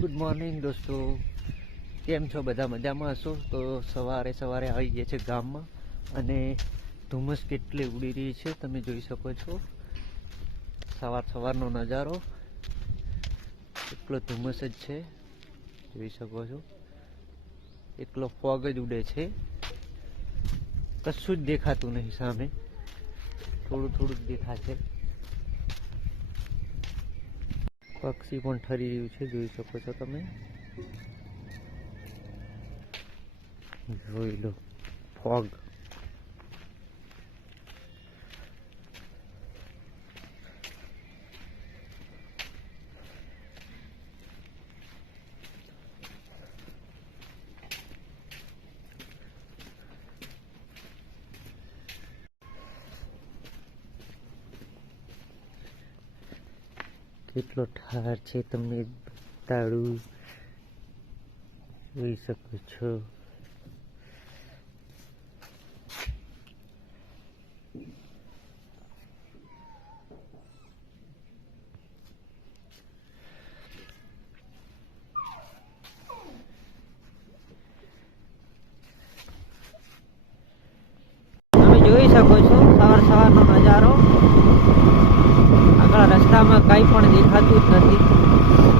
Good morning દોસ્તો, કેમ છો? બધા મજામાં હશો? તો સવારે આવી ગયા છે ગામમાં અને ધુમ્મસ કેટલી ઉડી રહી છે તમે જોઈ શકો છો. સવારનો નજારો એટલો ધુમ્મસ જ છે, જોઈ શકો છો. એટલો ફોગ જ ઉડે છે, કશું જ દેખાતું નહીં. સામે થોડું જ દેખાશે. પક્ષી પણ ઠરી રહ્યું છે, જોઈ શકો છો તમે. જોઈ લો ફોગ. કેટલો ઠાર છે તમને બતાડું, જોઈ શકો છો. તમે જોઈ શકો છો સવારનો નજારો. આગળ રસ્તામાં કંઈ પણ દેખાતું જ નથી.